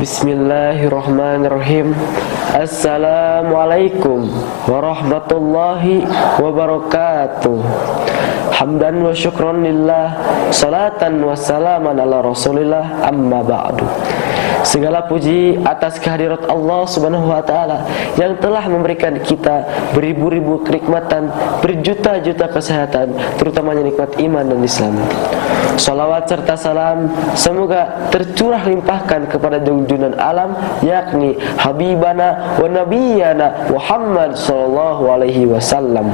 Bismillahirrahmanirrahim. Assalamualaikum warahmatullahi wabarakatuh. Hamdan wa syukran lillah, salatan wa salaman ala rasulillah, amma ba'du. Segala puji atas kehadirat Allah subhanahu wa ta'ala yang telah memberikan kita beribu-ribu kenikmatan, berjuta-juta kesehatan, terutamanya nikmat iman dan Islam. Salawat serta salam semoga tercurah limpahkan kepada junjungan alam, yakni Habibana wa Nabiyana Muhammad sallallahu alaihi wasallam,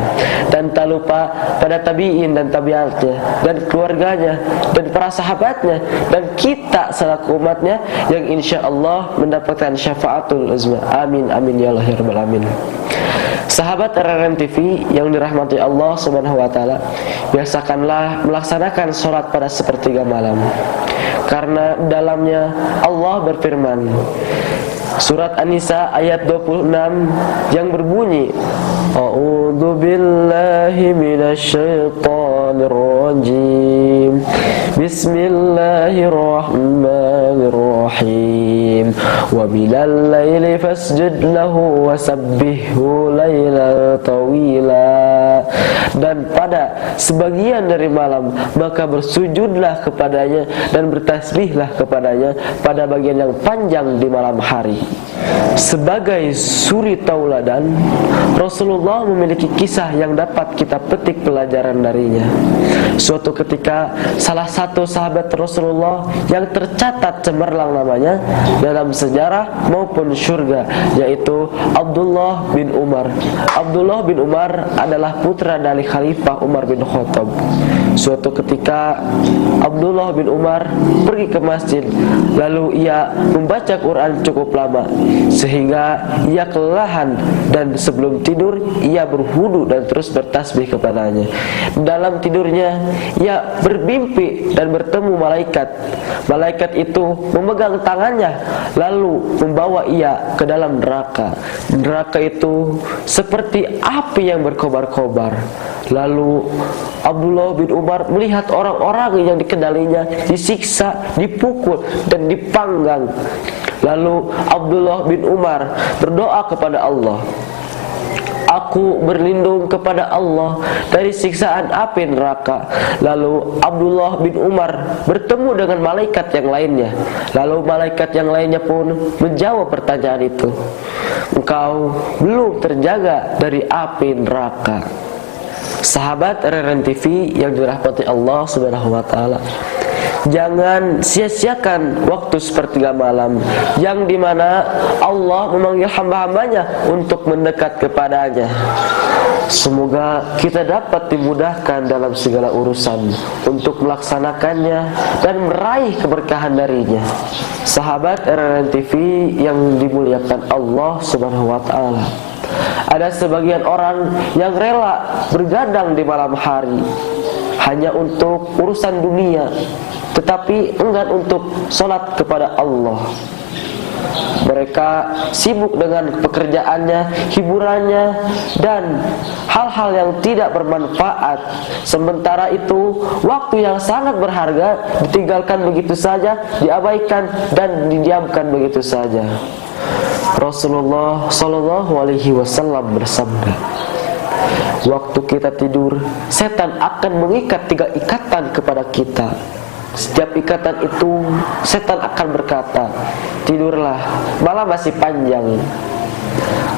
dan tak lupa pada tabi'in dan tabi'atnya dan keluarganya dan para sahabatnya dan kita selaku umatnya yang insyaallah mendapatkan syafaatul uzma. Amin amin ya Allah ya rabbal alamin. Sahabat RRM TV yang dirahmati Allah subhanahu wa ta'ala, biasakanlah melaksanakan sholat pada sepertiga malam, karena dalamnya Allah berfirman, surat An-Nisa ayat 26 yang berbunyi, A'udzu billahi minasyaitonir rajim. Bismillahirrahmanirrahim. Wa minal laili fasjud lahu wasabbihhu lailan tawila. Dan pada sebagian dari malam maka bersujudlah kepadanya dan bertasbihlah kepadanya pada bagian yang panjang di malam hari. Sebagai suri tauladan, Rasulullah memiliki kisah yang dapat kita petik pelajaran darinya. Suatu ketika salah satu sahabat Rasulullah yang tercatat cemerlang namanya dalam sejarah maupun surga, yaitu Abdullah bin Umar. Abdullah bin Umar adalah putra dari Khalifah Umar bin Khattab. Suatu ketika Abdullah bin Umar pergi ke masjid, lalu ia membaca Quran cukup lama sehingga ia kelelahan, dan sebelum tidur ia berwudu dan terus bertasbih kepadanya. Dalam tidurnya ia bermimpi dan bertemu malaikat. Malaikat itu memegang tangannya lalu membawa ia ke dalam neraka. Neraka itu seperti api yang berkobar-kobar. Lalu Abdullah bin Umar melihat orang-orang yang dikendalinya disiksa, dipukul dan dipanggang. Lalu Abdullah bin Umar berdoa kepada Allah, aku berlindung kepada Allah dari siksaan api neraka. Lalu Abdullah bin Umar bertemu dengan malaikat yang lainnya. Lalu malaikat yang lainnya pun menjawab pertanyaan itu, engkau belum terjaga dari api neraka. Sahabat RRM TV yang dirahmati Allah subhanahu wa ta'ala, jangan sia-siakan waktu sepertiga malam yang dimana Allah memanggil hamba-hambanya untuk mendekat kepadanya. Semoga kita dapat dimudahkan dalam segala urusan untuk melaksanakannya dan meraih keberkahan darinya. Sahabat RRM TV yang dimuliakan Allah subhanahu wa ta'ala, ada sebagian orang yang rela bergadang di malam hari hanya untuk urusan dunia, tetapi enggan untuk sholat kepada Allah. Mereka sibuk dengan pekerjaannya, hiburannya, dan hal-hal yang tidak bermanfaat. Sementara itu, waktu yang sangat berharga ditinggalkan begitu saja, diabaikan dan didiamkan begitu saja. Rasulullah sallallahu alaihi wasallam bersabda, waktu kita tidur, setan akan mengikat 3 ikatan kepada kita. Setiap ikatan itu, setan akan berkata, tidurlah, malam masih panjang.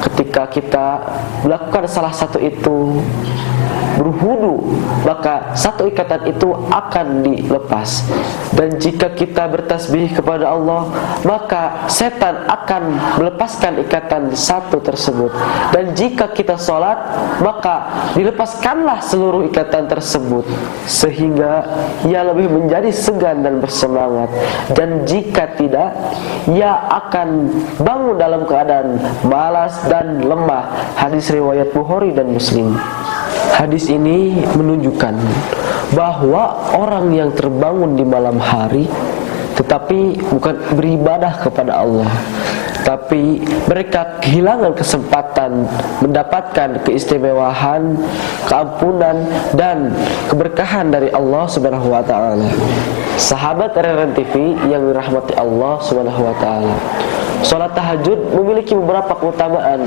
Ketika kita melakukan salah satu itu, berwudu, maka satu ikatan itu akan dilepas. Dan jika kita bertasbih kepada Allah, maka setan akan melepaskan ikatan satu tersebut. Dan jika kita sholat, maka dilepaskanlah seluruh ikatan tersebut, sehingga ia lebih menjadi segan dan bersemangat. Dan jika tidak, ia akan bangun dalam keadaan malas dan lemah. Hadis riwayat Bukhari dan Muslim. Hadis ini menunjukkan bahwa orang yang terbangun di malam hari tetapi bukan beribadah kepada Allah, tapi mereka kehilangan kesempatan mendapatkan keistimewaan, keampunan dan keberkahan dari Allah Subhanahu wa taala. Sahabat RRN TV yang dirahmati Allah Subhanahu wa taala, salat tahajud memiliki beberapa keutamaan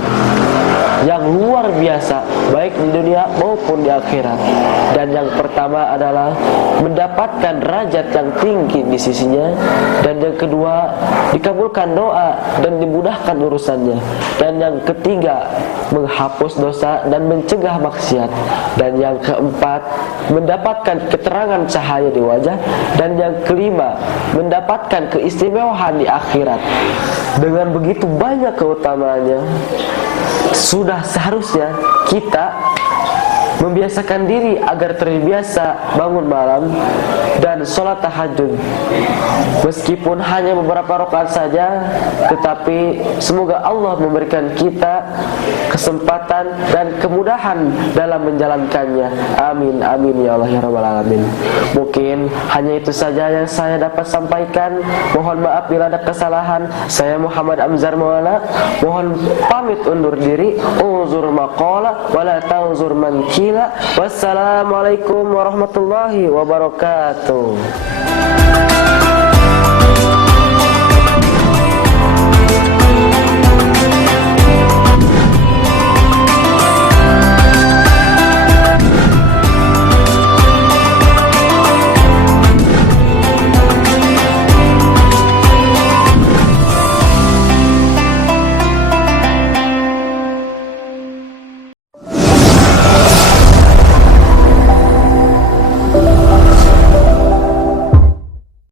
yang luar biasa baik di dunia maupun di akhirat. Dan yang pertama adalah mendapatkan derajat yang tinggi di sisinya, dan yang kedua dikabulkan doa dan dimudahkan urusannya, dan yang ketiga menghapus dosa dan mencegah maksiat, dan yang keempat mendapatkan keterangan cahaya di wajah, dan yang kelima mendapatkan keistimewaan di akhirat. Dengan begitu banyak keutamaannya, sudah seharusnya kita membiasakan diri agar terbiasa bangun malam dan sholat tahajud, meskipun hanya beberapa rakaat saja, tetapi semoga Allah memberikan kita kesempatan dan kemudahan dalam menjalankannya. Amin amin ya Allah ya rabbal alamin. Mungkin hanya itu saja yang saya dapat sampaikan. Mohon maaf bila ada kesalahan. Saya Muhammad Amzar Maulana mohon pamit undur diri. Uzur maqala wala ta'uzur man kila. Wassalamualaikum warahmatullahi wabarakatuh.